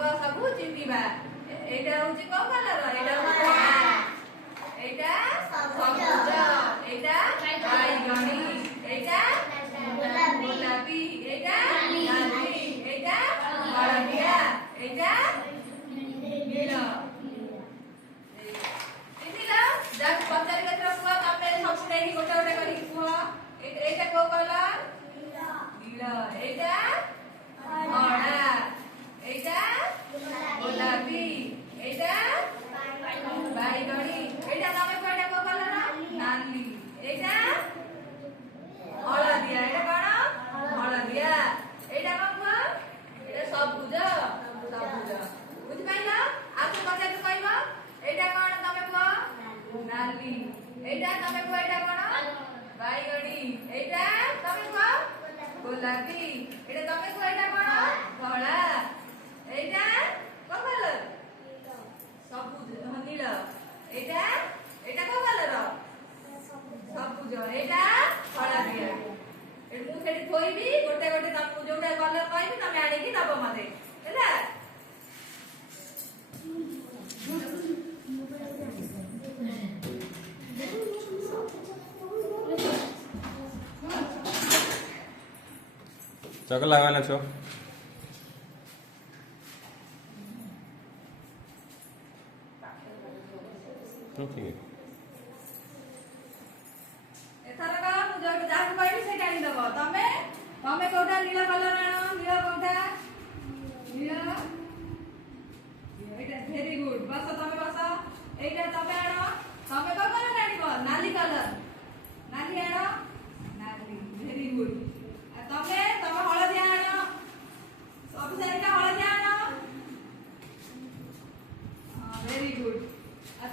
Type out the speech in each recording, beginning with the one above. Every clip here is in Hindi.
रंग सब चिन्हिबा एटा होची को कलर एटा एटा सबुज एटा बैगनी एटा गुलाबी एटा नाली एटा हळदिया एटा नील चिन्हिला जब पचारि केत्र कुआ तमे सब नेही गोटे गोटे करी कुआ एटा को कलर नील एटा हळा एटा गुलाबी एटा बैगनी एटा तमे कोइटा को कलर नाली एटा हळदिया एटा कोन हळदिया एटा कोन एटा सबुज सबुज बुझि पाइला आके पचारि कहइबो एटा कोन तमे को नाली एटा तमे को एटा कोन बैगनी एटा तमे को गुलाबी एटा तमे को एटा कोन धळा एटा को कलर सबुज नील एटा एटा को कलर सबुज एटा हळदिया एटा मु सेठी थोइबी गोटे गोटे तमु जोटा कलर कहबी तमे आनी की दबो मते हैला चकला वाला छो ठीक है एथरा का मु जो जाक कहबी से आनी दबो तमे तमे कोटा नील कलर आनो नील कोटा नील एटा वेरी गुड बस तमे बस एटा तमे आनो तमे को कलर आनिबो नाली कलर नाली आनो नाली वेरी गुड तमे तमे हळदिया आनो सब सारिका हळदिया आनो वेरी गुड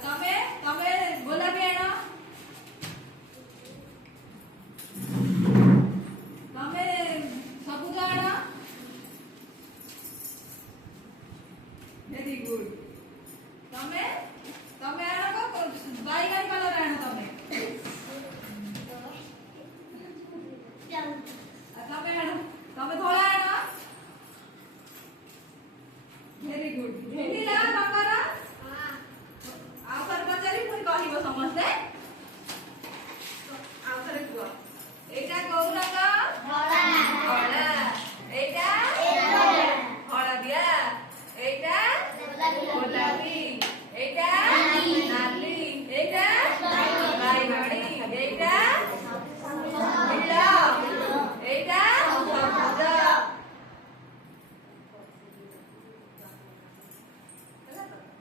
तमे तमे गुलाबी आनो तमे सबुज आनो वेरी गुड तमे तमे आनो को बैगनी कलर आनो तमे तमे आनो तमे धोला आनो वेरी गुड